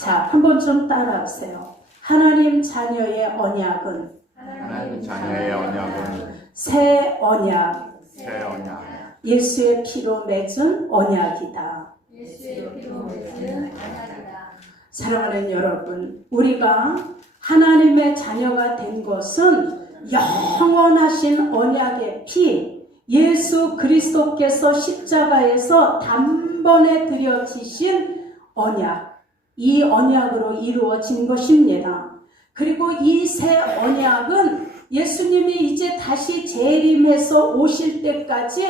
자, 한번 좀 따라하세요. 하나님 자녀의 언약은 하나님 자녀의 언약은 새 언약, 새 언약, 예수의 피로 맺은 언약이다. 예수의 피로 맺은 언약이다. 사랑하는 여러분, 우리가 하나님의 자녀가 된 것은 영원하신 언약의 피, 예수 그리스도께서 십자가에서 단번에 드려지신 언약, 이 언약으로 이루어진 것입니다. 그리고 이 새 언약은 예수님이 이제 다시 재림해서 오실 때까지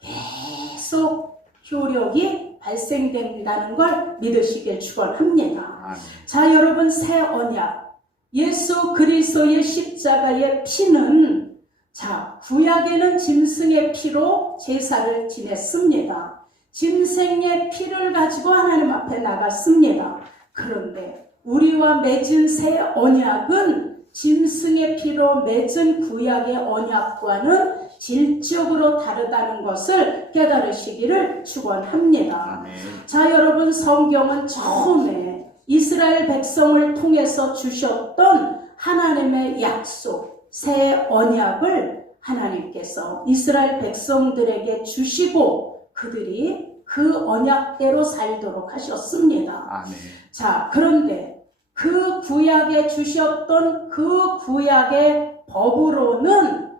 계속 효력이 발생된다는 걸 믿으시길 축원합니다. 아멘. 자, 여러분, 새 언약, 예수 그리스도의 십자가의 피는, 자, 구약에는 짐승의 피로 제사를 지냈습니다. 짐승의 피를 가지고 하나님 앞에 나갔습니다. 그런데 우리와 맺은 새 언약은 짐승의 피로 맺은 구약의 언약과는 질적으로 다르다는 것을 깨달으시기를 축원합니다. 아멘. 자, 여러분, 성경은 처음에 이스라엘 백성을 통해서 주셨던 하나님의 약속, 새 언약을 하나님께서 이스라엘 백성들에게 주시고 그들이 그 언약대로 살도록 하셨습니다. 아멘. 자, 그런데 그 구약에 주셨던 그 구약의 법으로는,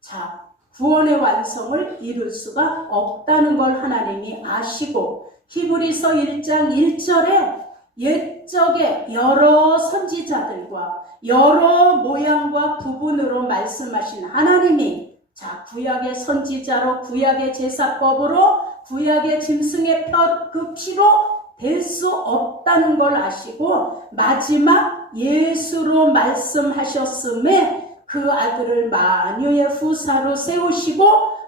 자, 구원의 완성을 이룰 수가 없다는 걸 하나님이 아시고, 히브리서 1장 1절에 옛적에 여러 선지자들과 여러 모양과 부분으로 말씀하신 하나님이, 자, 구약의 선지자로, 구약의 제사법으로, 구약의 짐승의 그 피로 될 수 없다는 걸 아시고 마지막 예수로 말씀하셨음에 그 아들을 만유의 후사로 세우시고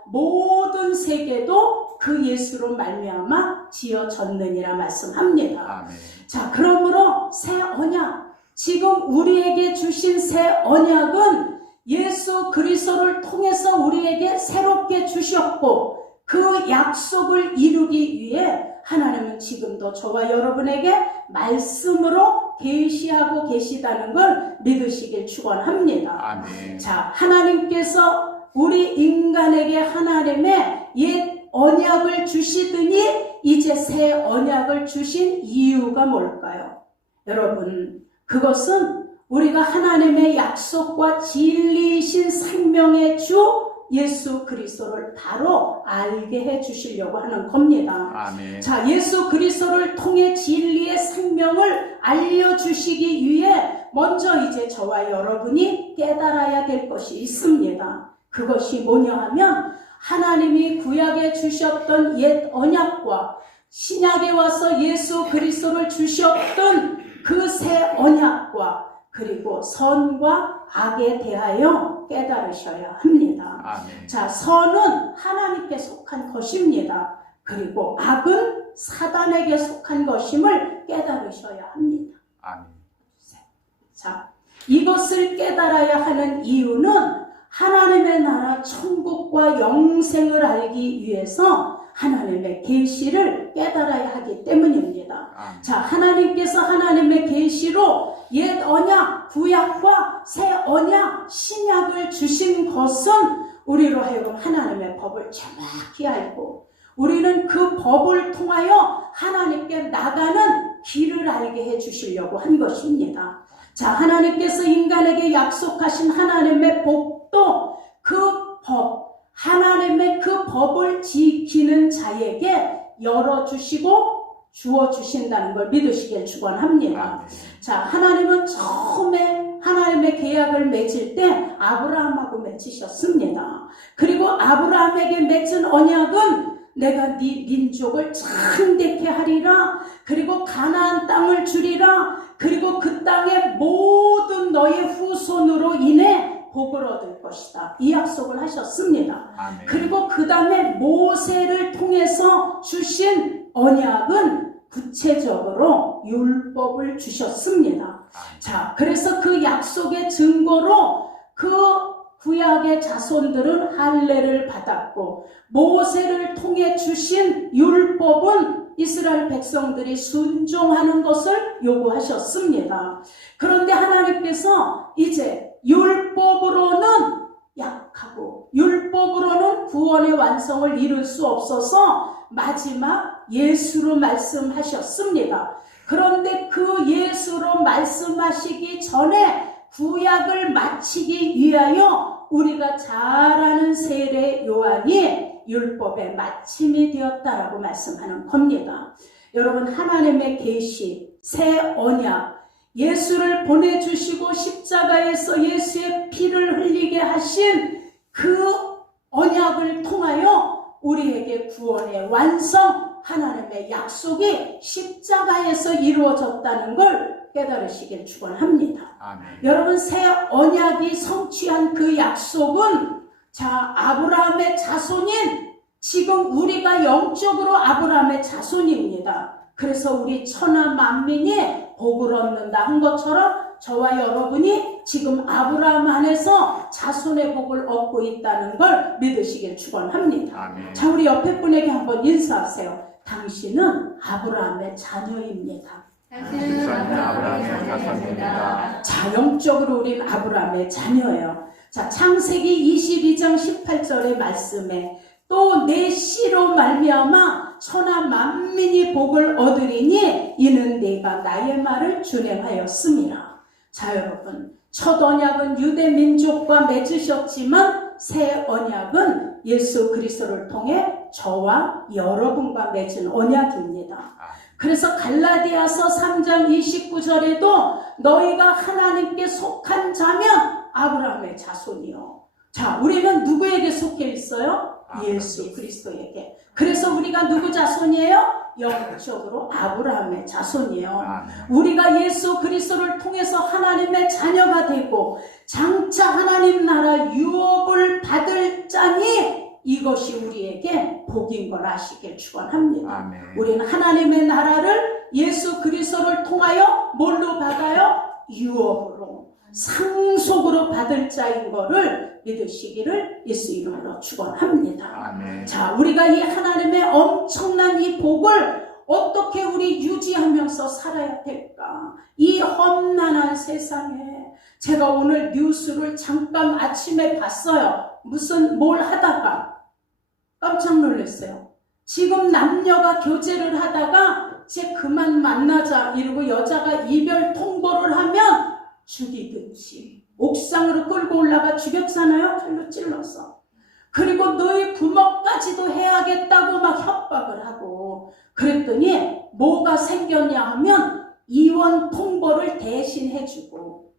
모든 세계도 그 예수로 말미암아 지어졌느니라 말씀합니다. 아멘. 자, 그러므로 새 언약, 지금 우리에게 주신 새 언약은 예수 그리스도를 통해서 우리에게 새롭게 주셨고 그 약속을 이루기 위해 하나님은 지금도 저와 여러분에게 말씀으로 계시하고 계시다는 걸 믿으시길 축원합니다. 아멘. 자, 하나님께서 우리 인간에게 하나님의 옛 언약을 주시더니 이제 새 언약을 주신 이유가 뭘까요? 여러분, 그것은 우리가 하나님의 약속과 진리이신 생명의 주 예수 그리스도를 바로 알게 해 주시려고 하는 겁니다. 아멘. 자, 예수 그리스도를 통해 진리의 생명을 알려주시기 위해 먼저 이제 저와 여러분이 깨달아야 될 것이 있습니다. 그것이 뭐냐 하면 하나님이 구약에 주셨던 옛 언약과 신약에 와서 예수 그리스도를 주셨던 그 새 언약과 그리고 선과 악에 대하여 깨달으셔야 합니다. 아멘. 자, 선은 하나님께 속한 것입니다. 그리고 악은 사단에게 속한 것임을 깨달으셔야 합니다. 아멘. 자, 이것을 깨달아야 하는 이유는 하나님의 나라 천국과 영생을 알기 위해서 하나님의 계시를 깨달아야 하기 때문입니다. 아멘. 자, 하나님께서 하나님의 계시로 옛 언약, 구약과 새 언약, 신약을 주신 것은 우리로 하여금 하나님의 법을 정확히 알고 우리는 그 법을 통하여 하나님께 나가는 길을 알게 해 주시려고 한 것입니다. 자, 하나님께서 인간에게 약속하신 하나님의 복도 그 법, 하나님의 그 법을 지키는 자에게 열어주시고 주어주신다는 걸 믿으시길 축원합니다. 아멘. 자, 하나님은 처음에 하나님의 계약을 맺을 때 아브라함하고 맺으셨습니다. 그리고 아브라함에게 맺은 언약은 내가 네 민족을 창대케 하리라. 그리고 가나안 땅을 주리라. 그리고 그 땅의 모든 너의 후손으로 인해 복을 얻을 것이다. 이 약속을 하셨습니다. 아멘. 그리고 그 다음에 모세를 통해서 주신 언약은 구체적으로 율법을 주셨습니다. 자, 그래서 그 약속의 증거로 그 구약의 자손들은 할례를 받았고 모세를 통해 주신 율법은 이스라엘 백성들이 순종하는 것을 요구하셨습니다. 그런데 하나님께서 이제 율법으로는 약하고 율법으로는 구원의 완성을 이룰 수 없어서 마지막 예수로 말씀하셨습니다. 그런데 그 예수로 말씀하시기 전에 구약을 마치기 위하여 우리가 잘 아는 세례 요한이 율법의 마침이 되었다라고 말씀하는 겁니다. 여러분, 하나님의 계시, 새 언약, 예수를 보내주시고 십자가에서 예수의 피를 흘리게 하신 그 언약을 통하여 우리에게 구원의 완성, 하나님의 약속이 십자가에서 이루어졌다는 걸 깨달으시길 축원합니다. 아멘. 여러분, 새 언약이 성취한 그 약속은 아브라함의 자손인 지금 우리가 영적으로 아브라함의 자손입니다. 그래서 우리 천하 만민이 복을 얻는다 한 것처럼 저와 여러분이 지금 아브라함 안에서 자손의 복을 얻고 있다는 걸 믿으시길 축원합니다. 아멘. 자, 우리 옆에 분에게 한번 인사하세요. 당신은 아브라함의 자녀입니다. 당신은 아브라함의 자손입니다. 자, 영적으로 우린 아브라함의 자녀예요. 자, 창세기 22장 18절의 말씀에 또 내 씨로 말미암아 천하 만민이 복을 얻으리니 이는 내가 나의 말을 준행하였음이라. 자, 여러분, 첫 언약은 유대 민족과 맺으셨지만 새 언약은 예수 그리스도를 통해 저와 여러분과 맺은 언약입니다. 그래서 갈라디아서 3장 29절에도 너희가 하나님께 속한 자면 아브라함의 자손이요. 자, 우리는 누구에게 속해 있어요? 예수 그리스도에게. 그래서 우리가 누구 자손이에요? 영적으로 아브라함의 자손이에요. 우리가 예수 그리스도를 통해서 하나님의 자녀가 되고 장차 하나님 나라 유업을 받을 자니 이것이 우리에게 복인 걸 아시길 축원합니다. 아멘. 우리는 하나님의 나라를 예수 그리스도를 통하여 뭘로 받아요? 유업으로, 상속으로 받을 자인 거를 믿으시기를 예수 이름으로 축원합니다. 아멘. 자, 우리가 이 하나님의 엄청난 이 복을 어떻게 우리 유지하면서 살아야 될까? 이 험난한 세상에 제가 오늘 뉴스를 잠깐 아침에 봤어요. 뭘 하다가 깜짝 놀랐어요. 지금 남녀가 교제를 하다가 이제 그만 만나자 이러고 여자가 이별 통보를 하면 죽이든지 옥상으로 끌고 올라가 죽였잖아요. 칼로 찔러서. 그리고 너희 부모까지도 해야겠다고 막 협박을 하고 그랬더니 뭐가 생겼냐 하면 이혼 통보를 대신 해주고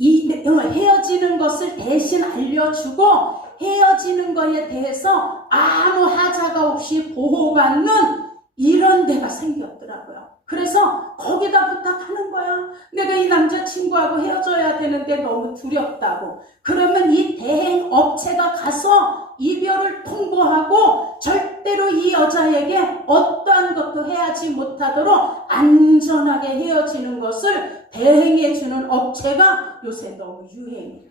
헤어지는 것을 대신 알려주고 헤어지는 거에 대해서 아무 하자가 없이 보호받는 이런 데가 생겼더라고요. 그래서 거기다 부탁하는 거야. 내가 이 남자친구하고 헤어져야 되는데 너무 두렵다고. 그러면 이 대행 업체가 가서 이별을 통보하고 절대로 이 여자에게 어떠한 것도 해하지 못하도록 안전하게 헤어지는 것을 대행해주는 업체가 요새 너무 유행이에요.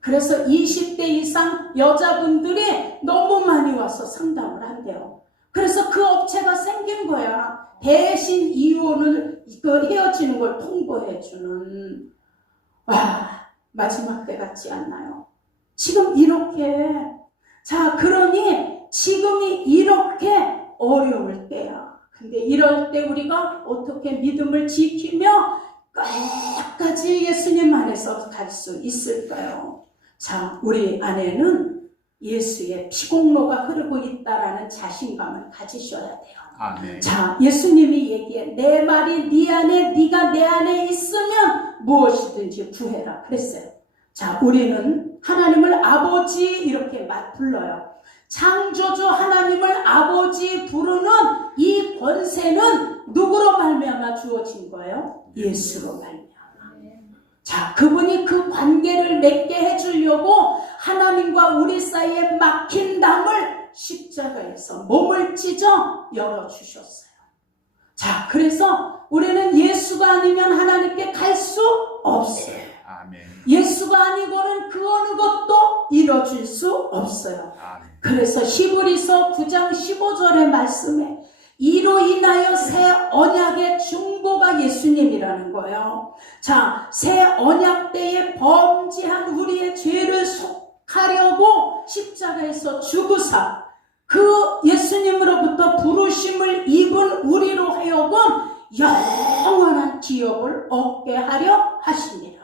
그래서 20대 이상 여자분들이 너무 많이 와서 상담을 한대요. 그래서 그 업체가 생긴 거야. 대신 이혼을 헤어지는 걸 통보해주는. 와, 마지막 때 같지 않나요? 지금 이렇게. 자, 그러니 지금이 이렇게 어려울 때야. 근데 이럴 때 우리가 어떻게 믿음을 지키며 끝까지 예수님 안에서 갈 수 있을까요? 자, 우리 안에는 예수의 피공로가 흐르고 있다라는 자신감을 가지셔야 돼요. 아멘. 자, 예수님이 얘기해. 내 말이 네 안에, 네가 내 안에 있으면 무엇이든지 구해라 그랬어요. 자, 우리는 하나님을 아버지 이렇게 불러요. 창조주 하나님을 아버지 부르는 이 권세는 누구로 말미암아 주어진 거예요? 예수로 말미암아. 자, 그분이 그 관계를 맺게 해주려고 하나님과 우리 사이에 막힌 담을 십자가에서 몸을 찢어 열어주셨어요. 자, 그래서 우리는 예수가 아니면 하나님께 갈 수 없어요. 아멘. 예수가 아니고는 그 어느 것도 이뤄줄 수 없어요. 아멘. 그래서 히브리서 9장 15절의 말씀에 이로 인하여 새 언약의 중보가 예수님이라는 거예요. 자, 새 언약 때에 범죄한 우리의 죄를 속하려고 십자가에서 죽으사 그 예수님으로부터 부르심을 입은 우리로 하여금 영원한 기업을 얻게 하려 하십니다.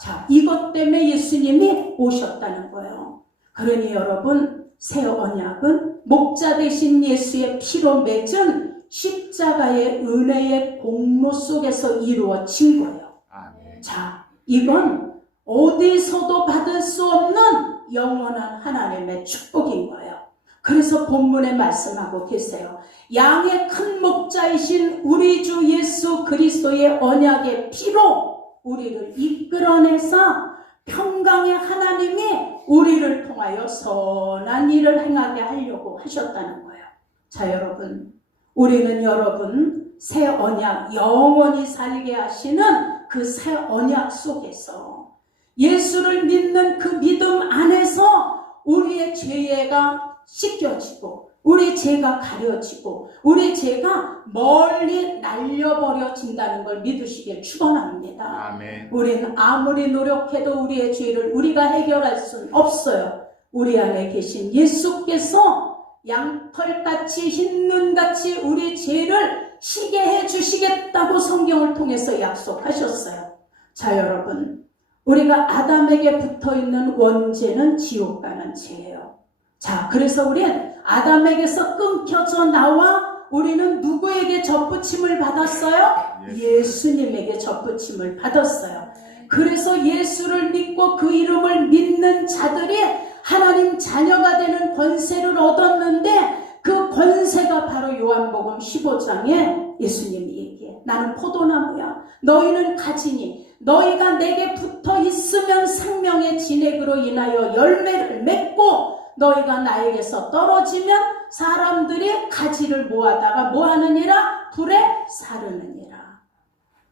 자, 이것 때문에 예수님이 오셨다는 거예요. 그러니 여러분, 새 언약은 목자 되신 예수의 피로 맺은 십자가의 은혜의 공로 속에서 이루어진 거예요. 아멘. 자, 이건 어디서도 받을 수 없는 영원한 하나님의 축복인 거예요. 그래서 본문에 말씀하고 계세요. 양의 큰 목자이신 우리 주 예수 그리스도의 언약의 피로 우리를 이끌어내서 평강의 하나님이 우리를 통하여 선한 일을 행하게 하려고 하셨다는 거예요. 자, 여러분, 우리는 여러분 새 언약 영원히 살게 하시는 그 새 언약 속에서 예수를 믿는 그 믿음 안에서 우리의 죄가 씻겨지고 우리 죄가 가려지고 우리 죄가 멀리 날려버려진다는 걸 믿으시길 축원합니다. 아멘. 우리는 아무리 노력해도 우리의 죄를 우리가 해결할 수는 없어요. 우리 안에 계신 예수께서 양털같이 흰 눈같이 우리 죄를 쉬게 해주시겠다고 성경을 통해서 약속하셨어요. 자, 여러분, 우리가 아담에게 붙어있는 원죄는 지옥 가는 죄예요. 자, 그래서 우리는 아담에게서 끊겨져 나와 우리는 누구에게 접붙임을 받았어요? 예수님에게 접붙임을 받았어요. 그래서 예수를 믿고 그 이름을 믿는 자들이 하나님 자녀가 되는 권세를 얻었는데 그 권세가 바로 요한복음 15장에 예수님이 얘기해. 나는 포도나무야. 너희는 가지니 너희가 내게 붙어 있으면 생명의 진액으로 인하여 열매를 맺고 너희가 나에게서 떨어지면 사람들이 가지를 모아다가 뭐하느니라? 불에 사르느니라.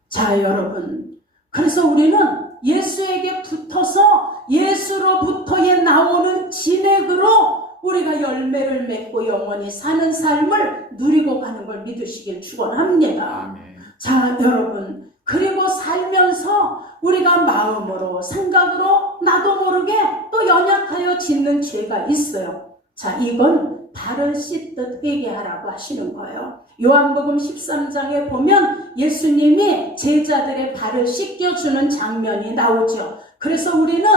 자, 여러분, 그래서 우리는 예수에게 붙어서 예수로부터에 나오는 진액으로 우리가 열매를 맺고 영원히 사는 삶을 누리고 가는 걸 믿으시길 축원합니다. 아멘. 자, 여러분, 그리고 살면서 우리가 마음으로 생각으로 나도 모르게 또 연약하여 짓는 죄가 있어요. 자, 이건 발을 씻듯 회개하라고 하시는 거예요. 요한복음 13장에 보면 예수님이 제자들의 발을 씻겨주는 장면이 나오죠. 그래서 우리는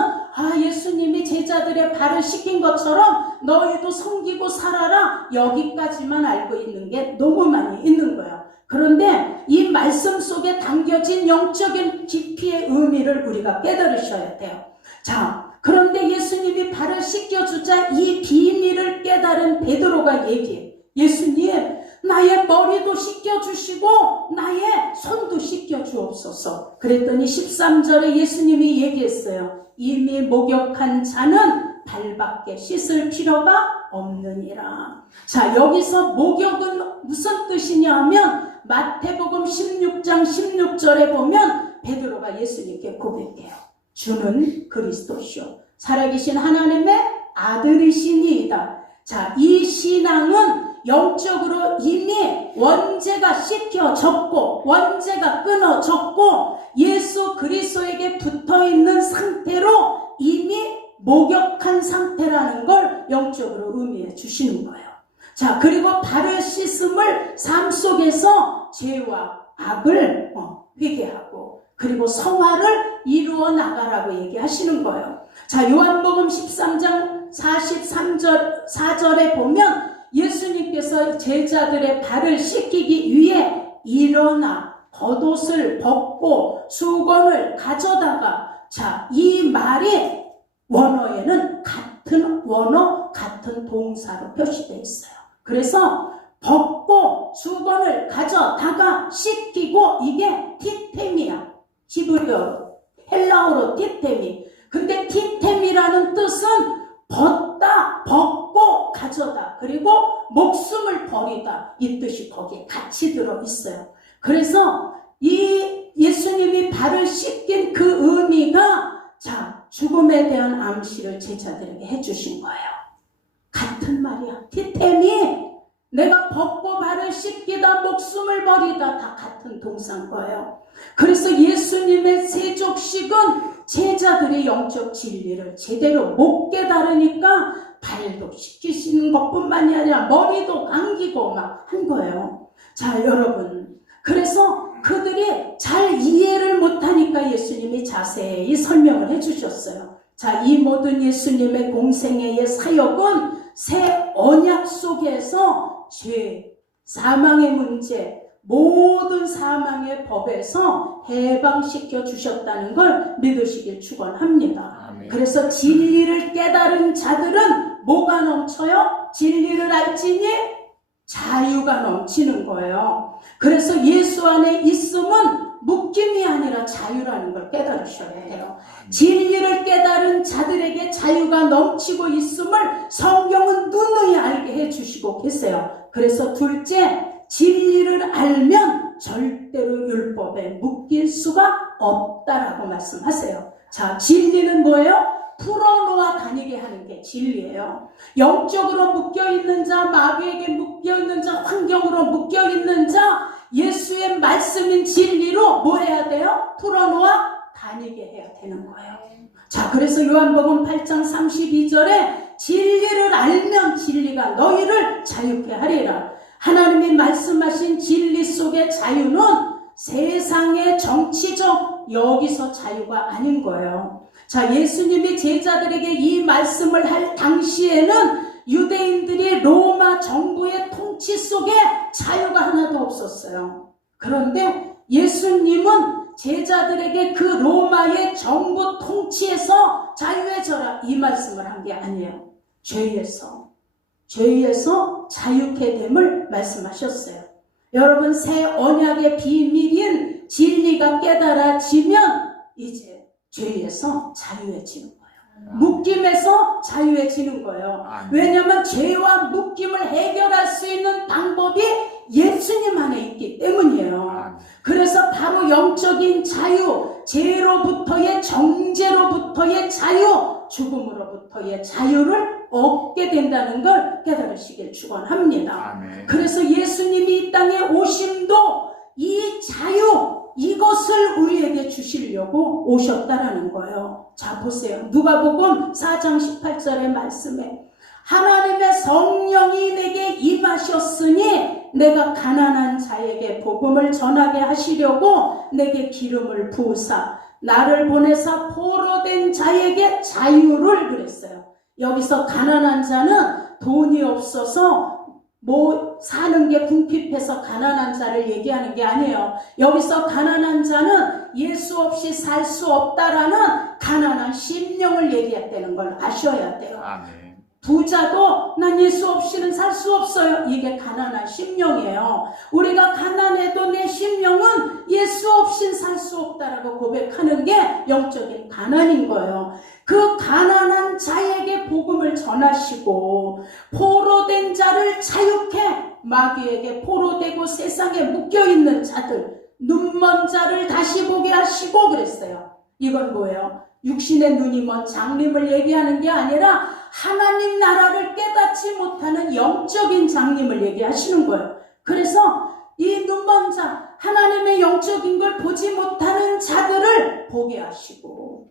예수님이 제자들의 발을 씻긴 것처럼 너희도 섬기고 살아라, 여기까지만 알고 있는 게 너무 많이 있는 거예요. 그런데 이 말씀 속에 담겨진 영적인 깊이의 의미를 우리가 깨달으셔야 돼요. 자, 그런데 예수님이 발을 씻겨주자 이 비밀을 깨달은 베드로가 얘기해. 예수님, 나의 머리도 씻겨주시고 나의 손도 씻겨주옵소서. 그랬더니 13절에 예수님이 얘기했어요. 이미 목욕한 자는 발밖에 씻을 필요가 없느니라. 자, 여기서 목욕은 무슨 뜻이냐 하면 마태복음 16장 16절에 보면 베드로가 예수님께 고백해요. 주는 그리스도시요 살아계신 하나님의 아들이시니이다. 자, 이 신앙은 영적으로 이미 원죄가 씻겨졌고 원죄가 끊어졌고 예수 그리스도에게 붙어있는 상태로 이미 목욕한 상태라는 걸 영적으로 의미해 주시는 거예요. 자, 그리고 발을 씻음을 삶 속에서 죄와 악을 회개하고 그리고 성화를 이루어 나가라고 얘기하시는 거예요. 자, 요한복음 13장 43절 4절에 보면 예수님께서 제자들의 발을 씻기기 위해 일어나 겉옷을 벗고 수건을 가져다가, 자, 이 말이 원어에는 같은 원어 같은 동사로 표시되어 있어요. 그래서 벗고 수건을 가져다가 씻기고, 이게 티템이야. 히브리어로, 헬라어로 티템이. 근데 티템이라는 뜻은 벗다, 벗고 가져다, 그리고 목숨을 버리다, 이 뜻이 거기에 같이 들어있어요. 그래서 이 예수님이 발을 씻긴 그 의미가, 자, 죽음에 대한 암시를 제자들에게 해주신 거예요. 같은 말이야. 티템이 내가 벗고 발을 씻기다 목숨을 버리다 다 같은 동사인 거예요. 그래서 예수님의 세족식은 제자들의 영적 진리를 제대로 못 깨달으니까 발도 씻기시는 것뿐만이 아니라 머리도 감기고 막 한 거예요. 자, 여러분, 그래서 그들이 잘 이해를 못하니까 예수님이 자세히 설명을 해주셨어요. 자, 이 모든 예수님의 공생애의 사역은 새 언약 속에서 죄, 사망의 문제, 모든 사망의 법에서 해방시켜 주셨다는 걸 믿으시길 축원합니다. 아멘. 그래서 진리를 깨달은 자들은 뭐가 넘쳐요? 진리를 알지니 자유가 넘치는 거예요. 그래서 예수 안에 있음은 묶임이 아니라 자유라는 걸 깨달으셔야 해요. 진리를 깨달은 자들에게 자유가 넘치고 있음을 성경은 누누이 알게 해주시고 계세요. 그래서 둘째, 진리를 알면 절대로 율법에 묶일 수가 없다라고 말씀하세요. 자, 진리는 뭐예요? 풀어놓아 다니게 하는 게 진리예요. 영적으로 묶여있는 자, 마귀에게 묶여있는 자, 환경으로 묶여있는 자, 예수의 말씀인 진리로 뭐 해야 돼요? 풀어놓아 다니게 해야 되는 거예요. 자, 그래서 요한복음 8장 32절에 진리를 알면 진리가 너희를 자유케 하리라. 하나님이 말씀하신 진리 속의 자유는 세상의 정치적 여기서 자유가 아닌 거예요. 자, 예수님이 제자들에게 이 말씀을 할 당시에는 유대인들이 로마 정부의 통치 속에 자유가 하나도 없었어요. 그런데 예수님은 제자들에게 그 로마의 정부 통치에서 자유해져라 이 말씀을 한 게 아니에요. 죄에서 자유케 됨을 말씀하셨어요. 여러분, 새 언약의 비밀인 진리가 깨달아지면 이제 죄에서 자유해지는 거예요. 묶임에서 자유해지는 거예요. 왜냐하면 죄와 묶임을 해결할 수 있는 방법이 예수님 안에 있기 때문이에요. 그래서 바로 영적인 자유, 죄로부터의 정죄로부터의 자유, 죽음으로부터의 자유를 얻게 된다는 걸 깨달으시길 축원합니다. 그래서 예수님이 이 땅에 오심도 이 자유, 이것을 우리에게 주시려고 오셨다라는 거예요. 자, 보세요. 누가복음 4장 18절의 말씀에 하나님의 성령이 내게 임하셨으니 내가 가난한 자에게 복음을 전하게 하시려고 내게 기름을 부으사 나를 보내사 포로된 자에게 자유를 그랬어요. 여기서 가난한 자는 돈이 없어서 뭐 사는 게 궁핍해서 가난한 자를 얘기하는 게 아니에요. 여기서 가난한 자는 예수 없이 살 수 없다라는 가난한 심령을 얘기했다는 걸 아셔야 돼요. 아멘. 부자도 난 예수 없이는 살 수 없어요. 이게 가난한 심령이에요. 우리가 가난해도 내 심령은 예수 없이는 살 수 없다라고 고백하는 게 영적인 가난인 거예요. 그 가난한 자에게 복음을 전하시고 포로된 자를 자유케, 마귀에게 포로되고 세상에 묶여있는 자들, 눈먼 자를 다시 보게 하시고 그랬어요. 이건 뭐예요? 육신의 눈이 먼 장림을 얘기하는 게 아니라 하나님 나라를 깨닫지 못하는 영적인 장림을 얘기하시는 거예요. 그래서 이 눈먼 자, 하나님의 영적인 걸 보지 못하는 자들을 보게 하시고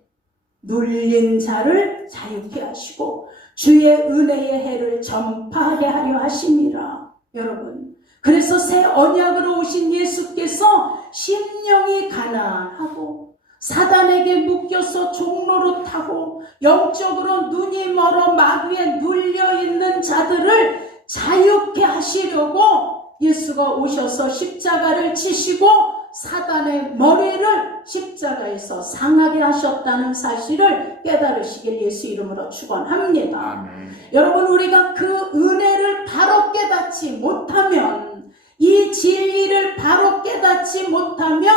눌린 자를 자유케 하시고 주의 은혜의 해를 전파하게 하려 하심이라. 여러분, 그래서 새 언약으로 오신 예수께서 심령이 가난하고 사단에게 묶여서 종로로 타고 영적으로 눈이 멀어 마귀에 눌려있는 자들을 자유케 하시려고 예수가 오셔서 십자가를 치시고 사단의 머리를 십자가에서 상하게 하셨다는 사실을 깨달으시길 예수 이름으로 축원합니다. 아멘. 여러분, 우리가 그 은혜를 바로 깨닫지 못하면, 이 진리를 바로 깨닫지 못하면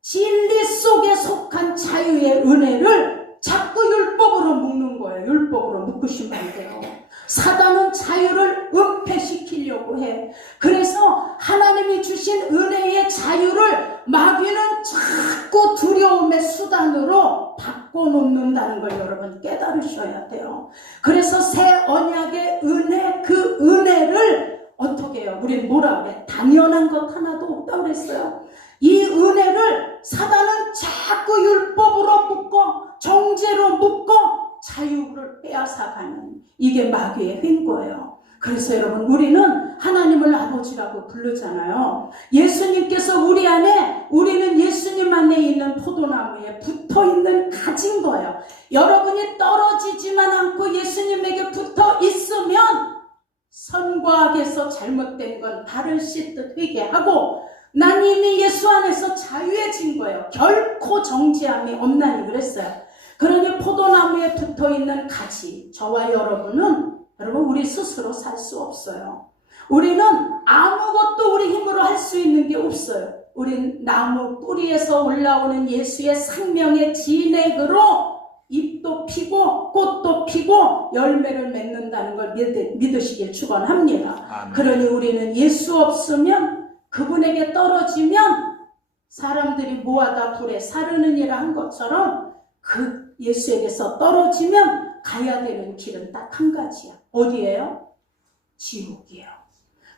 진리 속에 속한 자유의 은혜를 자꾸 율법으로 묶는 거예요. 율법으로 묶으시면 안 돼요. 사단은 자유를 은폐시키려고 해. 그래서 하나님이 주신 은혜의 자유를 마귀는 자꾸 두려움의 수단으로 바꿔놓는다는 걸 여러분 깨달으셔야 돼요. 그래서 새 언약의 은혜, 그 은혜를 어떻게 해요? 우린 뭐라 그래? 당연한 것 하나도 없다고 그랬어요. 이 은혜를 사단은 자꾸 율법으로 묶어, 정죄로 묶어 자유를 빼앗아가는, 이게 마귀의 횡거예요. 그래서 여러분, 우리는 하나님을 아버지라고 부르잖아요. 예수님께서 우리 안에, 우리는 예수님 안에 있는 포도나무에 붙어있는 가진 거예요. 여러분이 떨어지지만 않고 예수님에게 붙어 있으면 선과 악에서 잘못된 건 발을 씻듯 회개하고, 난 이미 예수 안에서 자유해진 거예요. 결코 정죄함이 없나니 그랬어요. 그러니 포도나무에 붙어있는 가지, 저와 여러분은, 여러분, 우리 스스로 살 수 없어요. 우리는 아무것도 우리 힘으로 할 수 있는 게 없어요. 우린 나무 뿌리에서 올라오는 예수의 생명의 진액으로 잎도 피고 꽃도 피고 열매를 맺는다는 걸 믿으시길 축원합니다. 아멘. 그러니 우리는 예수 없으면, 그분에게 떨어지면 사람들이 모아다 불에 사르느니라 한 것처럼 그 예수에게서 떨어지면 가야 되는 길은 딱 한 가지야. 어디예요? 지옥이에요.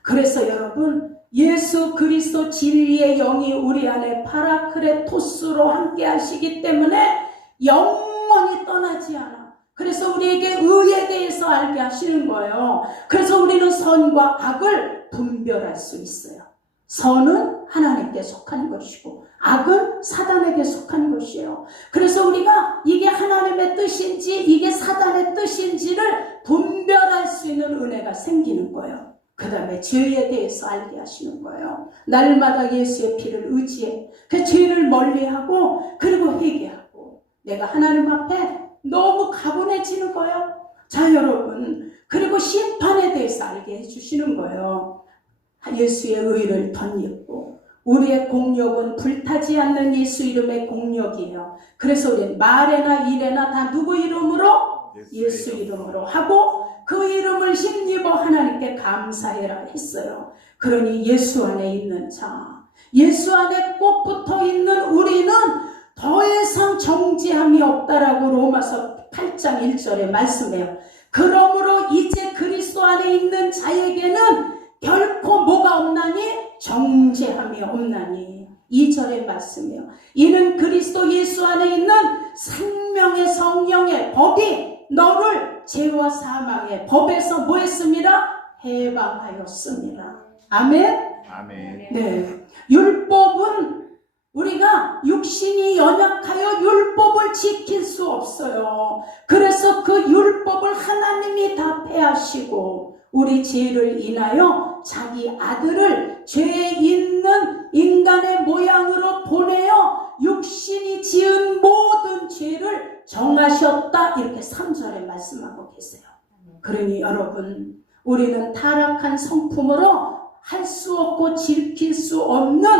그래서 여러분, 예수 그리스도 진리의 영이 우리 안에 파라크레토스로 함께 하시기 때문에 영원히 떠나지 않아. 그래서 우리에게 의에 대해서 알게 하시는 거예요. 그래서 우리는 선과 악을 분별할 수 있어요. 선은 하나님께 속한 것이고 악은 사단에게 속한 것이에요. 그래서 우리가 이게 하나님의 뜻인지 이게 사단의 뜻인지를 분별할 수 있는 은혜가 생기는 거예요. 그 다음에 죄에 대해서 알게 하시는 거예요. 날마다 예수의 피를 의지해 그 죄를 멀리하고 그리고 회개하고 내가 하나님 앞에 너무 가분해지는 거예요. 자 여러분, 그리고 심판에 대해서 알게 해주시는 거예요. 예수의 의를 덧입고 우리의 공력은 불타지 않는 예수 이름의 공력이에요. 그래서 우리는 말에나 일에나 다 누구 이름으로? 예수 이름으로 하고 그 이름을 힘입어 하나님께 감사해라 했어요. 그러니 예수 안에 있는 자, 예수 안에 꼭 붙어 있는 우리는 더 이상 정죄함이 없다라고 로마서 8장 1절에 말씀해요. 그러므로 이제 그리스도 안에 있는 자에게는 결코 뭐가 없나니? 정죄함이 없나니. 2절의 말씀이요. 이는 그리스도 예수 안에 있는 생명의 성령의 법이 너를 죄와 사망의 법에서 뭐 했습니다? 해방하였습니다. 아멘? 아멘. 네. 율법은 우리가 육신이 연약하여 율법을 지킬 수 없어요. 그래서 그 율법을 하나님이 다 폐하시고 우리 죄를 인하여 자기 아들을 죄에 있는 인간의 모양으로 보내어 육신이 지은 모든 죄를 정하셨다. 이렇게 3절에 말씀하고 계세요. 그러니 여러분, 우리는 타락한 성품으로 할 수 없고 지킬 수 없는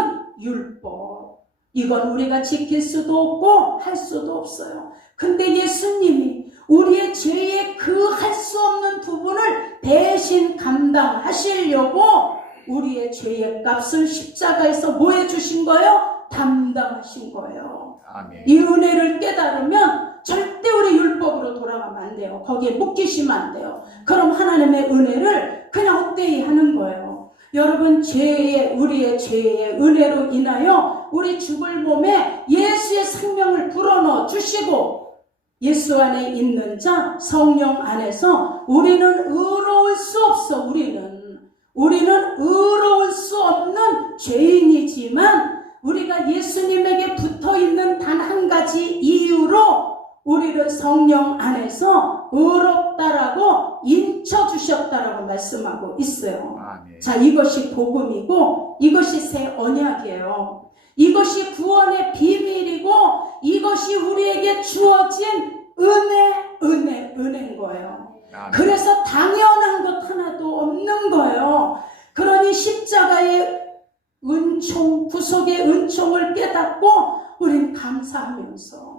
율법, 이건 우리가 지킬 수도 없고 할 수도 없어요. 근데 예수님이 우리의 죄의 그 할 수 없는 부분을 대신 감당하시려고 우리의 죄의 값을 십자가에서 뭐 해주신 거예요? 담당하신 거예요. 아멘. 이 은혜를 깨달으면 절대 우리 율법으로 돌아가면 안 돼요. 거기에 묶이시면 안 돼요. 그럼 하나님의 은혜를 그냥 헛되이 하는 거예요. 여러분, 우리의 죄의 은혜로 인하여 우리 죽을 몸에 예수의 생명을 불어넣어 주시고 예수 안에 있는 자 성령 안에서 우리는 의로울 수 없어. 우리는 의로울 수 없는 죄인이지만 우리가 예수님에게 붙어있는 단 한 가지 이유로 우리를 성령 안에서 의롭다라고 인쳐주셨다라고 말씀하고 있어요. 아멘. 자, 이것이 복음이고 이것이 새 언약이에요. 이것이 구원의 비밀이고 이것이 우리에게 주어진 은혜인 거예요. 아멘. 그래서 당연한 것 하나도 없는 거예요. 그러니 십자가의 은총, 구속의 은총을 깨닫고 우린 감사하면서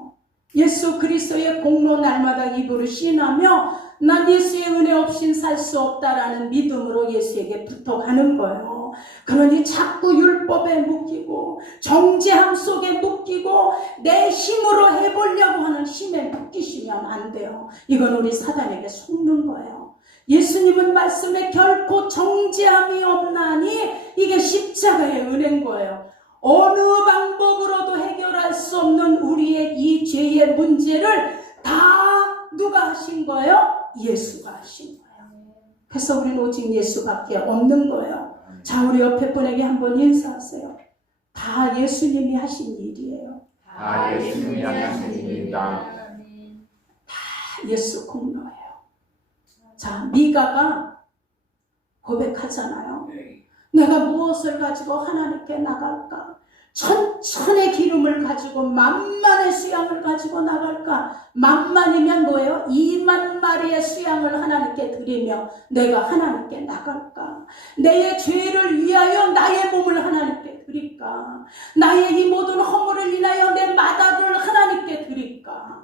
예수 그리스도의 공로 날마다 입으로 신하며 난 예수의 은혜 없인 살 수 없다라는 믿음으로 예수에게 붙어가는 거예요. 그러니 자꾸 율법에 묶이고 정죄함 속에 묶이고 내 힘으로 해보려고 하는 힘에 묶이시면 안 돼요. 이건 우리 사단에게 속는 거예요. 예수님은 말씀에 결코 정죄함이 없나니 이게 십자가의 은혜인 거예요. 어느 방법으로도 해결할 수 없는 우리의 이 죄의 문제를 다 누가 하신 거예요? 예수가 하신 거예요. 그래서 우리는 오직 예수밖에 없는 거예요. 자, 우리 옆에 분에게 한번 인사하세요. 다 예수님이 하신 일이에요. 다 예수님이 하신 일입니다. 다 예수 공로예요. 자, 미가가 고백하잖아요. 내가 무엇을 가지고 하나님께 나갈까? 천천의 기름을 가지고 만만의 수양을 가지고 나갈까? 만만이면 뭐예요? 2만 마리의 수양을 하나님께 드리며 내가 하나님께 나갈까? 내 죄를 위하여 나의 몸을 하나님께 드릴까? 나의 이 모든 허물을 인하여 내 마다를 하나님께 드릴까?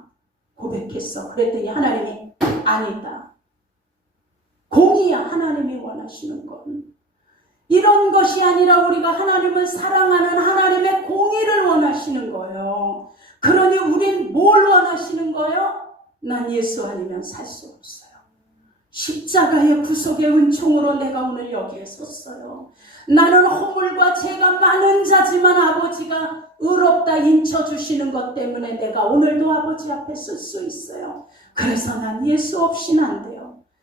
고백했어. 그랬더니 하나님이 아니다. 공의야. 하나님이 원하시는 건 이런 것이 아니라 우리가 하나님을 사랑하는 하나님의 공의를 원하시는 거예요. 그러니 우린 뭘 원하시는 거예요? 난 예수 아니면 살 수 없어요. 십자가의 구속의 은총으로 내가 오늘 여기에 섰어요. 나는 허물과 죄가 많은 자지만 아버지가 의롭다 인쳐주시는 것 때문에 내가 오늘도 아버지 앞에 설 수 있어요. 그래서 난 예수 없이는 안 돼요.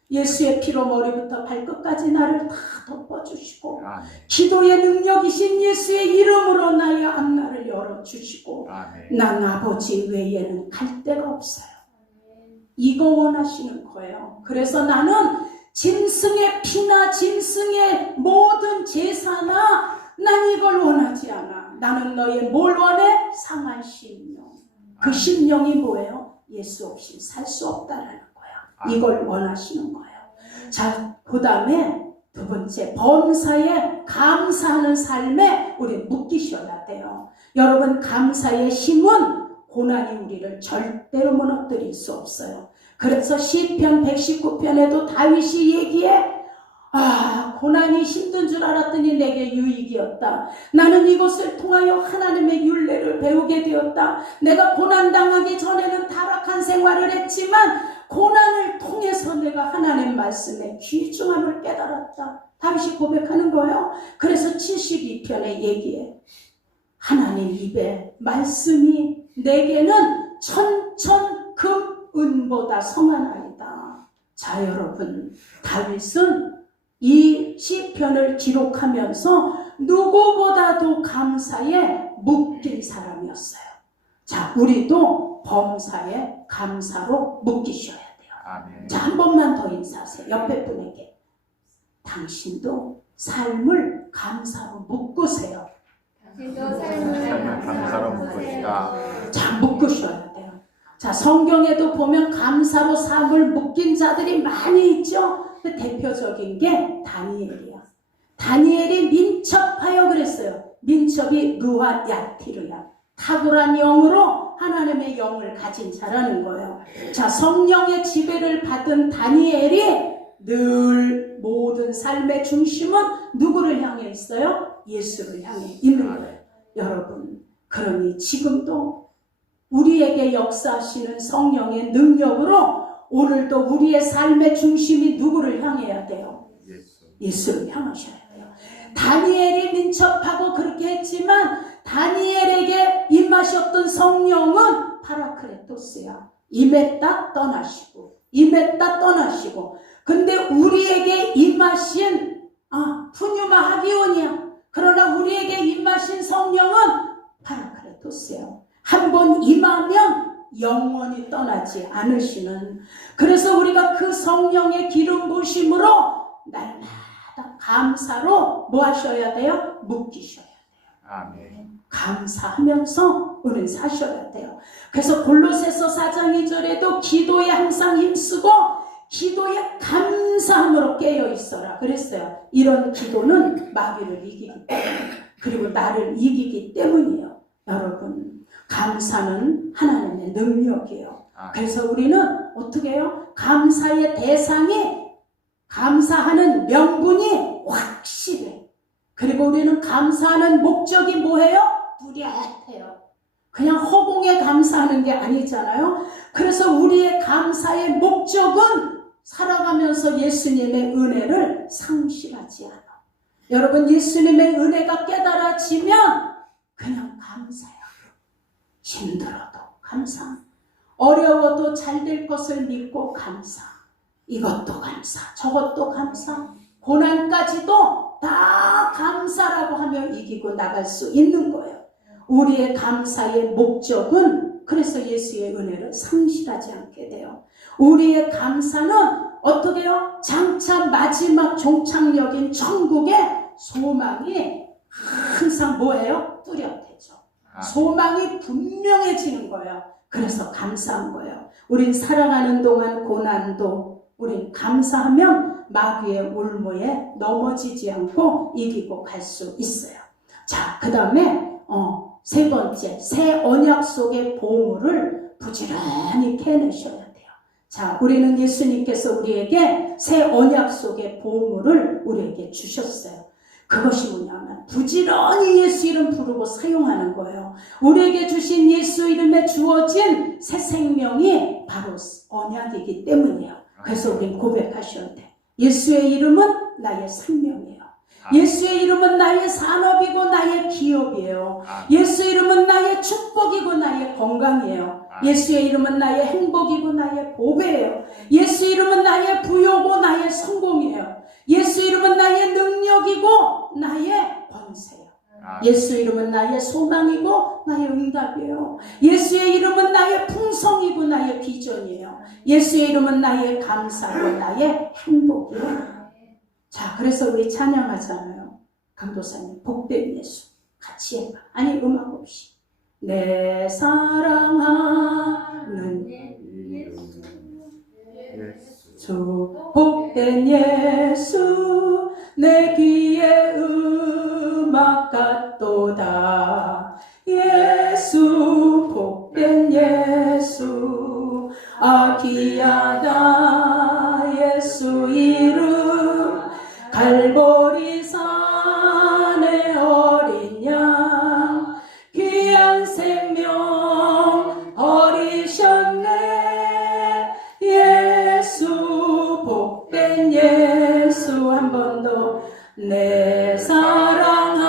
예수의 피로 머리부터 발끝까지 나를 다 덮어주시고 기도의 능력이신 예수의 이름으로 나의 앞날을 열어주시고 난 아버지 외에는 갈 데가 없어요. 이거 원하시는 거예요. 그래서 나는 짐승의 피나 짐승의 모든 제사나 난 이걸 원하지 않아. 나는 너의 뭘 원해? 상한 심령. 그 심령이 뭐예요? 예수 없이 살 수 없다라는 거예요. 이걸 원하시는 거예요. 자, 그 다음에 두 번째, 범사에 감사하는 삶에 우리 묶이셔야 돼요. 여러분, 감사의 힘은 고난이 우리를 절대로 무너뜨릴 수 없어요. 그래서 시편 119편에도 다윗이 얘기해, 고난이 힘든 줄 알았더니 내게 유익이었다. 나는 이것을 통하여 하나님의 율례를 배우게 되었다. 내가 고난당하기 전에는 타락한 생활을 했지만 고난을 통해서 내가 하나님 말씀에 귀중함을 깨달았다. 다윗이 고백하는 거예요. 그래서 72편에 얘기해. 하나님 입에 말씀이 내게는 천천금 은보다 성하나이다. 자, 여러분, 다윗은 이 시편을 기록하면서 누구보다도 감사에 묶인 사람이었어요. 자, 우리도 범사에 감사로 묶이셔야 돼요. 아멘. 자, 한 번만 더 인사하세요. 옆에 분에게. 당신도 삶을 감사로 묶으세요. 삶을 감사로 묶으시다. 자, 묶으셔야 돼요. 자, 성경에도 보면 감사로 삶을 묶인 자들이 많이 있죠. 대표적인 게 다니엘이야. 다니엘이 민첩하여 그랬어요. 민첩이 루아 야티르야. 탁월한 영으로 하나님의 영을 가진 자라는 거예요. 자, 성령의 지배를 받은 다니엘이 늘 모든 삶의 중심은 누구를 향해 있어요? 예수를 향해 있는 거예요. 여러분, 그러니 지금도 우리에게 역사하시는 성령의 능력으로 오늘도 우리의 삶의 중심이 누구를 향해야 돼요? 예수를 향하셔야 돼요. 다니엘이 민첩하고 그렇게 했지만 다니엘에게 임하셨던 성령은 파라크레토스야. 임했다 떠나시고 임했다 떠나시고. 근데 우리에게 임하신 푸뉴마 하기온이야. 그러나 우리에게 임하신 성령은 파라크레토스예요. 한번 임하면 영원히 떠나지 않으시는. 그래서 우리가 그 성령의 기름 부으심으로 날마다 감사로 뭐 하셔야 돼요? 묶이셔야 돼요. 아멘. 감사하면서 우리는 사셔야 돼요. 그래서 골로새서 4장 2절에도 기도에 항상 힘쓰고 기도에 감사함으로 깨어 있어라 그랬어요. 이런 기도는 마귀를 이기기 때문에, 그리고 나를 이기기 때문이에요. 여러분, 감사는 하나님의 능력이에요. 그래서 우리는 어떻게 해요? 감사의 대상이, 감사하는 명분이 확실해. 그리고 우리는 감사하는 목적이 뭐예요? 뚜렷해요. 그냥 허공에 감사하는 게 아니잖아요. 그래서 우리의 감사의 목적은 살아가면서 예수님의 은혜를 상실하지 않아. 여러분, 예수님의 은혜가 깨달아지면 그냥 감사해요. 힘들어도 감사, 어려워도 잘 될 것을 믿고 감사, 이것도 감사, 저것도 감사, 고난까지도 다 감사라고 하며 이기고 나갈 수 있는 거예요. 우리의 감사의 목적은 그래서 예수의 은혜를 상실하지 않게 돼요. 우리의 감사는 어떻게 해요? 장차 마지막 종착역인 천국의 소망이 항상 뭐예요? 뚜렷해져. 소망이 분명해지는 거예요. 그래서 감사한 거예요. 우린 살아가는 동안 고난도 우린 감사하면 마귀의 올무에 넘어지지 않고 이기고 갈 수 있어요. 자, 그 다음에 세 번째, 새 언약 속의 보물을 부지런히 캐내셔야 돼요. 자, 우리는 예수님께서 우리에게 새 언약 속의 보물을 우리에게 주셨어요. 그것이 뭐냐면 부지런히 예수 이름 부르고 사용하는 거예요. 우리에게 주신 예수 이름에 주어진 새 생명이 바로 언약이기 때문이에요. 그래서 우린 고백하셔야 돼. 예수의 이름은 나의 생명이에요. 예수의 이름은 나의 산업이고 나의 기업이에요. 예수 이름은 나의 축복이고 나의 건강이에요. 예수의 이름은 나의 행복이고 나의 보배예요. 예수 이름은 나의 부요고 나의 성공이에요. 예수 이름은 나의 능력이고 나의 권세예요. 예수 이름은 나의 소망이고 나의 응답이에요. 예수의 이름은 나의 풍성이고 나의 비전이에요. 예수의 이름은 나의 감사고 나의 행복이에요. 자, 그래서 우리 찬양하잖아요. 강도사님, 복된 예수 같이 해봐. 아니, 음악 없이. 내 사랑하는 주 복된 예수 내 귀에 음악 같도다. 예수 복된 예수 귀하다. 예수 이름 갈보리 산의 어린 양 귀한 생명 버리셨네. 예수 복된 예수 한 번 더. 내 사랑하는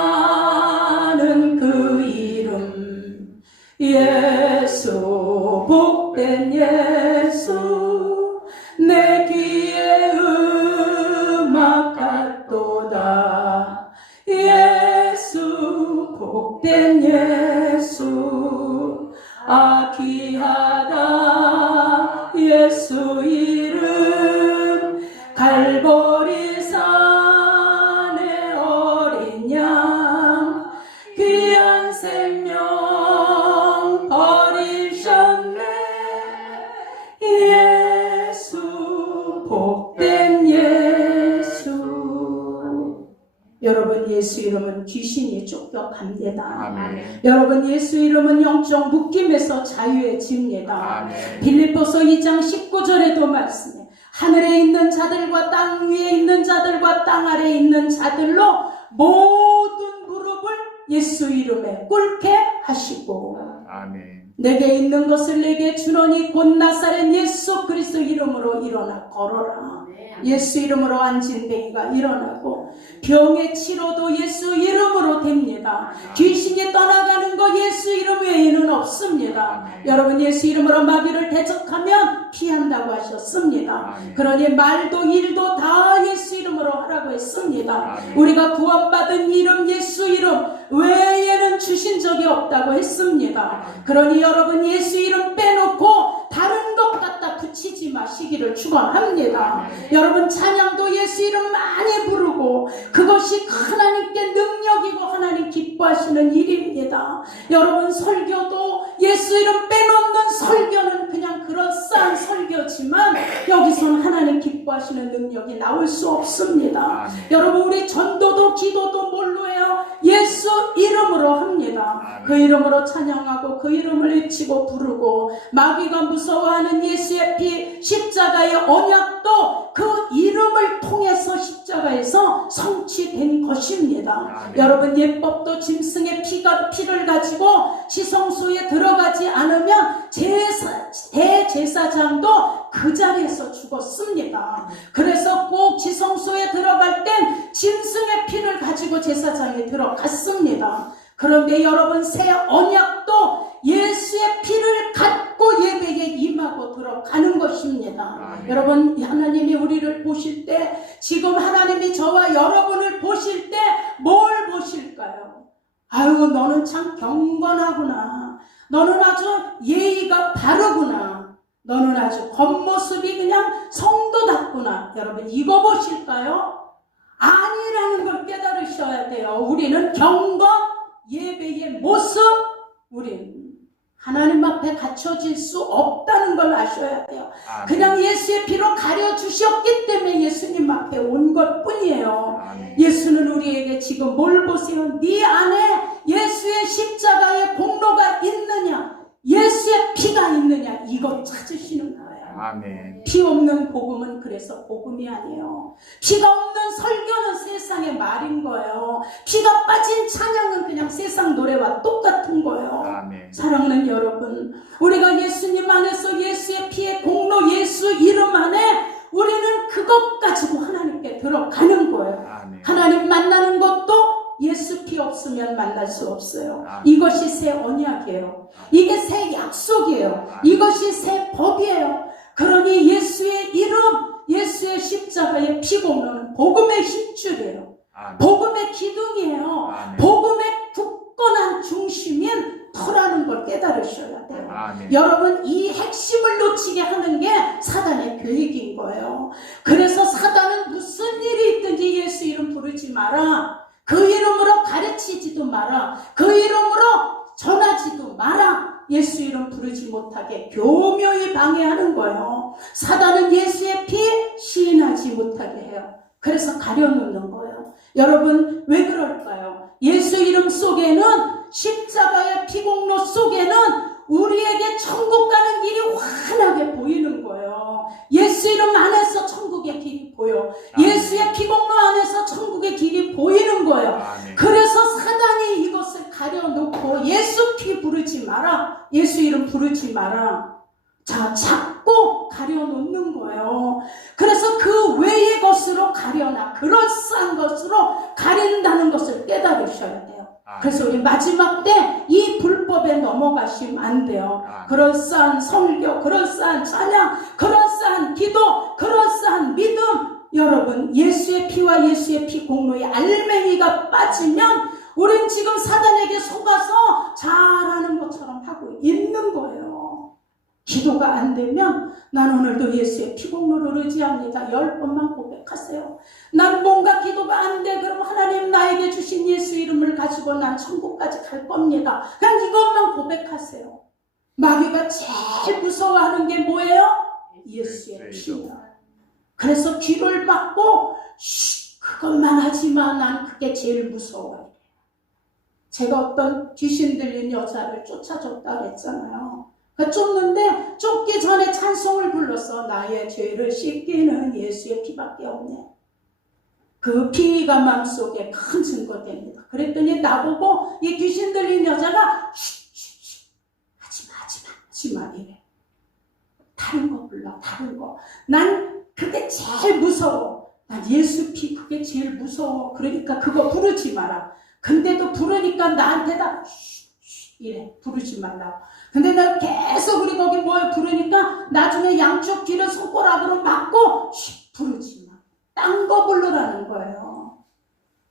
그 이름 예수 복된 예수 내 귀에 음악 같도다. 예수 복된 예수 귀하다. 예수 이름 갈보리 산의 어린 양 귀한 생명 버리셨네. 예수 복된 예수. 여러분, 예수 이름은 귀신이 쫓겨갑니다. 아멘. 여러분, 예수 이름은 영적 묶임에서 자유해집니다. 아멘. 빌립보서 2장 19절에도 말씀해 하늘에 있는 자들과 땅 위에 있는 자들과 땅 아래에 있는 자들로 모든 무릎을 예수 이름에 꿇게 하시고 아멘. 내게 있는 것을 내게 주노니 곧 나사렛 예수 그리스도 이름으로 일어나 걸어라. 예수 이름으로 앉은뱅이가 일어나고 병의 치료도 예수 이름으로 됩니다. 귀신이 떠나가는 거 예수 이름 외에는 없습니다. 여러분, 예수 이름으로 마귀를 대적하면 피한다고 하셨습니다. 그러니 말도 일도 다 예수 이름으로 하라고 했습니다. 우리가 구원받은 이름 예수 이름 외에는 주신 적이 없다고 했습니다. 그러니 여러분, 예수 이름 빼놓고 다른 것 갖다 붙이지 마시기를 축원합니다. 여러분, 찬양도 예수 이름 많이 부르고 그것이 하나님께 능력이고 하나님 기뻐하시는 일입니다. 여러분, 설교도 예수 이름 빼놓는 설교는 그냥 그럴싸한 설교지만 여기서는 하나님 기뻐하시는 능력이 나올 수 없습니다. 여러분, 우리 전도도 기도도 뭘로 해요? 예수 이름으로 합니다. 그 이름으로 찬양하고 그 이름을 외치고 부르고 마귀가 무서워하는 예수의 피 십자가의 언약도 그 이름을 통해서 십자가에서 성취된 것입니다. 여러분, 예법도 짐승의 피를 가지고 시성소에 들어가지 않으면 대제사장도 그 자리에서 죽었습니다. 그래서 꼭 지성소에 들어갈 땐 짐승의 피를 가지고 제사장이 들어갔습니다. 그런데 여러분, 새 언약도 예수의 피를 갖고 예배에 임하고 들어가는 것입니다. 여러분, 하나님이 우리를 보실 때, 지금 하나님이 저와 여러분을 보실 때 뭘 보실까요? 아유, 너는 참 경건하구나. 너는 아주 예의가 바르구나. 너는 아주 겉모습이 그냥 성도답구나. 여러분, 이거 보실까요? 아니라는 걸 깨달으셔야 돼요. 우리는 경건, 예배의 모습, 우린 하나님 앞에 갖춰질 수 없다는 걸 아셔야 돼요. 그냥 예수의 피로 가려주셨기 때문에 예수님 앞에 온 것 뿐이에요. 예수는 우리에게 지금 뭘 보세요? 네 안에 예수의 십자가의 공로가 있느냐, 예수의 피가 있느냐, 이거 찾으시는 거예요. 아멘. 피 없는 복음은 그래서 복음이 아니에요. 피가 없는 설교는 세상의 말인 거예요. 피가 빠진 찬양은 그냥 세상 노래와 똑같은 거예요. 아멘. 사랑하는 여러분, 우리가 예수님 안에서 예수의 피의 공로, 예수 이름 안에 우리는 그것 가지고 하나님께 들어가는 거예요. 아멘. 하나님 만나는 것도 예수 피 없으면 만날 수 없어요. 아멘. 이것이 새 언약이에요. 이게 새 약속이에요. 이것이 새 법이에요. 그러니 예수의 이름, 예수의 십자가의 피 공로는 복음의 힘줄이에요. 복음의 기둥이에요. 복음의 굳건한 중심인 터라는 걸 깨달으셔야 돼요. 여러분, 이 핵심을 놓치게 하는 게 사단의 계획인 거예요. 그래서 사단은 무슨 일이 있든지 예수 이름 부르지 마라. 그 이름으로 가르치지도 마라. 그 이름으로 전하지도 마라. 예수 이름 부르지 못하게 교묘히 방해하는 거예요. 사단은 예수의 피 시인하지 못하게 해요. 그래서 가려놓는 거예요. 여러분, 왜 그럴까요? 예수 이름 속에는, 십자가의 피공로 속에는 우리에게 천국 가는 길이 환하게 보이는 거예요. 예수 이름 안에서 천국의 길이 보여. 예수의 피공로 안에서 천국의 길이 보이는 거예요. 그래서 사단이 이것을 가려놓고 예수 피 부르지 마라, 예수 이름 부르지 마라, 자, 자꾸 가려놓는 거예요. 그래서 그 외의 것으로 가려나, 그럴싸한 것으로 가린다는 것을 깨달으셔야 돼요. 그래서 우리 마지막 때 이 불법에 넘어가시면 안 돼요. 그럴싸한 설교, 그럴싸한 찬양, 그럴싸한 기도, 그럴싸한 믿음, 여러분, 예수의 피와 예수의 피 공로의 알맹이가 빠지면 우린 지금 사단에게 속아서 잘하는 것처럼 하고 있는 거예요. 기도가 안 되면 난 오늘도 예수의 피 공로를 의지합니다. 10번만 고백하세요. 난 뭔가 기도가 안 돼. 그럼 하나님 나에게 주신 예수 이름을 가지고 난 천국까지 갈 겁니다. 그냥 이것만 고백하세요. 마귀가 제일 무서워하는 게 뭐예요? 예수의 피다. 그래서 귀를 막고 그것만 하지마, 난 그게 제일 무서워요. 제가 어떤 귀신 들린 여자를 쫓아줬다 그랬잖아요. 쫓는데 쫓기 전에 찬송을 불러서 나의 죄를 씻기는 예수의 피밖에 없네. 그 피가 마음속에 큰 증거됩니다. 그랬더니 나보고 이 귀신 들린 여자가 하지마 이래. 다른 거 불러, 다른 거. 난 그게 제일 무서워. 난 예수 피 그게 제일 무서워. 그러니까 그거 부르지 마라. 근데도 부르니까 나한테다 이래, 부르지 말라고. 근데 내가 계속 우리 거기 뭘 부르니까 나중에 양쪽 귀를 손가락으로 막고 부르지 마. 딴 거 부르라는 거예요.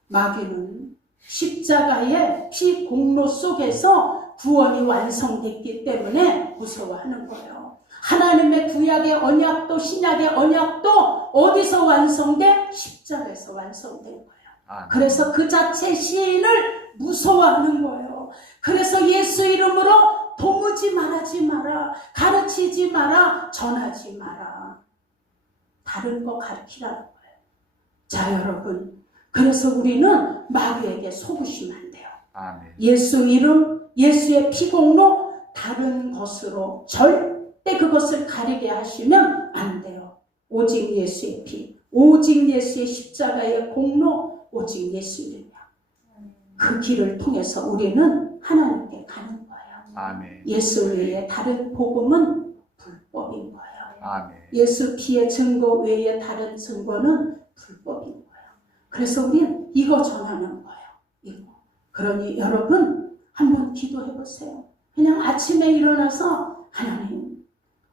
마귀는 십자가의 피 공로 속에서 구원이 완성됐기 때문에 무서워하는 거예요. 하나님의 구약의 언약도 신약의 언약도 어디서 완성돼? 십자가에서 완성된 거예요. 그래서 그 자체 시인을 무서워하는 거예요. 그래서 예수 이름으로 도무지 말하지 마라, 가르치지 마라, 전하지 마라. 다른 거 가르치라는 거예요. 자, 여러분, 그래서 우리는 마귀에게 속으시면 안 돼요. 아멘. 예수 이름, 예수의 피공로 다른 것으로 절대 그것을 가리게 하시면 안 돼요. 오직 예수의 피, 오직 예수의 십자가의 공로, 오직 예수 이름이요. 그 길을 통해서 우리는 하나님께 가는 거예요. 아멘. 예수 외에 다른 복음은 불법. 불법인 거예요. 아멘. 예수 피의 증거 외에 다른 증거는 불법인 거예요. 그래서 우리는 이거 전하는 거예요. 이거. 그러니 여러분 한번 기도해 보세요. 그냥 아침에 일어나서 하나님,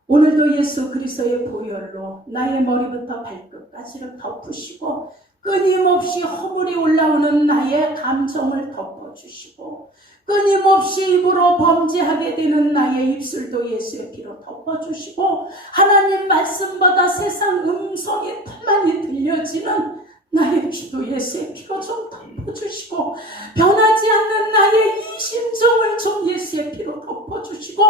오늘도 예수 그리스도의 보혈로 나의 머리부터 발끝까지를 덮으시고 끊임없이 허물이 올라오는 나의 감정을 덮어주시고 끊임없이 입으로 범죄하게 되는 나의 입술도 예수의 피로 덮어주시고 하나님 말씀보다 세상 음성이 더 많이 들려지는 나의 귀도 예수의 피로 좀 덮어주시고 변하지 않는 나의 이 심정을 좀 예수의 피로 덮어주시고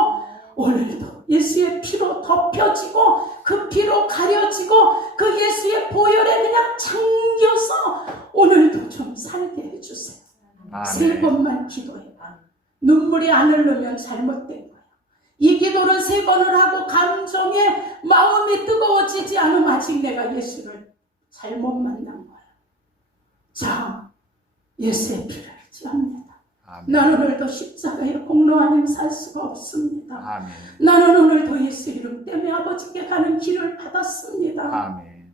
오늘도 예수의 피로 덮여지고 그 피로 가려지고 그 예수의 보혈에 그냥 잠겨서 오늘도 좀 살게 해주세요. 세 번만 기도해봐. 눈물이 안 흐르면 잘못된 거야. 이 기도를 세 번을 하고 감정에 마음이 뜨거워지지 않으면 아직 내가 예수를 잘못 만난 거야. 자, 예수의 피를 의지합니다. 나는 오늘도 십자가의 공로 아니면 살 수가 없습니다. 아멘. 나는 오늘도 예수 이름 때문에 아버지께 가는 길을 받았습니다. 아멘.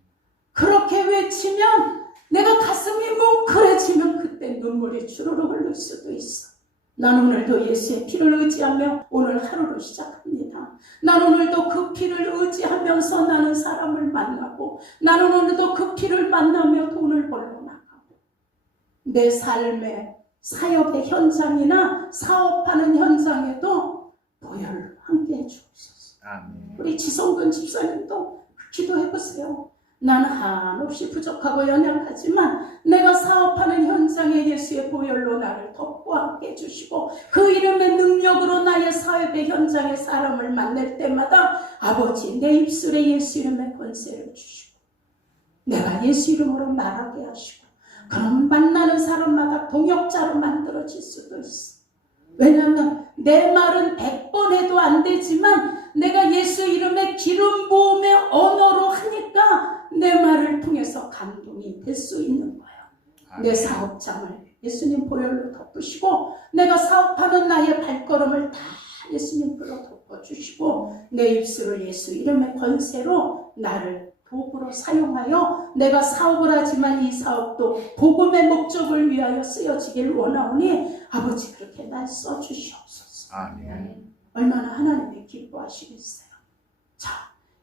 그렇게 외치면 내가 가슴이 뭉클해지면 그때 눈물이 주르르 흐를 수도 있어. 나는 오늘도 예수의 피를 의지하며 오늘 하루를 시작합니다. 나는 오늘도 그 피를 의지하면서 나는 사람을 만나고 나는 오늘도 그 피를 만나며 돈을 벌러 나가고 내 삶의 사역의 현장이나 사업하는 현장에도 보혈로 함께 해주옵소서. 아멘. 우리 지성근 집사님도 기도해보세요. 나는 한없이 부족하고 연약하지만 내가 사업하는 현장에 예수의 보혈로 나를 덮고 함께 해주시고 그 이름의 능력으로 나의 사업의 현장에 사람을 만날 때마다 아버지 내 입술에 예수 이름의 권세를 주시고 내가 예수 이름으로 말하게 하시고 그럼 만나는 사람마다 동역자로 만들어질 수도 있어. 왜냐하면 내 말은 100번 해도 안 되지만 내가 예수 이름의 기름 부음의 언어로 하니까 내 말을 통해서 감동이 될 수 있는 거예요. 내 사업장을 예수님 보혈로 덮으시고 내가 사업하는 나의 발걸음을 다 예수님 불로 덮어주시고 내 입술을 예수 이름의 권세로 나를 도구로 사용하여 내가 사업을 하지만 이 사업도 복음의 목적을 위하여 쓰여지길 원하오니 아버지 그렇게 날 써주시옵소서. 아멘. 얼마나 하나님이 기뻐하시겠어요. 자,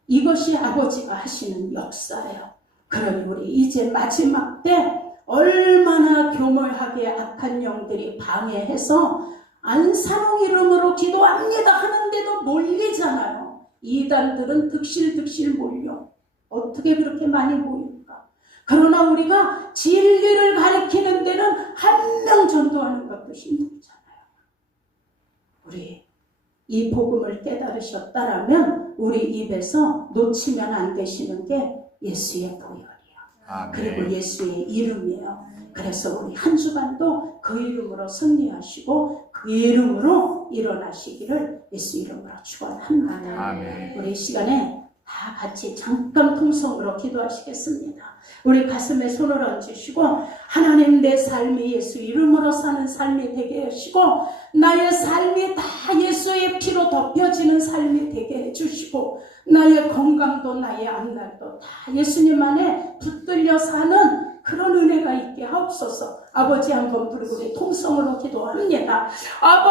이것이 아버지가 하시는 역사예요. 그러니 우리 이제 마지막 때 얼마나 교묘하게 악한 영들이 방해해서 안사롱 이름으로 기도합니다 하는데도 몰리잖아요. 이단들은 득실득실 몰려. 어떻게 그렇게 많이 모일까? 그러나 우리가 진리를 가리키는 데는 한 명 전도하는 것도 힘들잖아요. 우리 이 복음을 깨달으셨다라면 우리 입에서 놓치면 안 되시는 게 예수의 보혈이에요. 아멘. 그리고 예수의 이름이에요. 그래서 우리 한 주간도 그 이름으로 승리하시고 그 이름으로 일어나시기를 예수 이름으로 축원합니다. 아멘. 우리 이 시간에 다 같이 잠깐 통성으로 기도하시겠습니다. 우리 가슴에 손을 얹으시고 하나님 내 삶이 예수 이름으로 사는 삶이 되게 하시고 나의 삶이 다 예수의 피로 덮여지는 삶이 되게 해주시고 나의 건강도 나의 앞날도 다 예수님 안에 붙들려 사는 그런 은혜가 있게 하옵소서. 아버지 한번 부르고 우리 통성으로 기도합니다. 아버지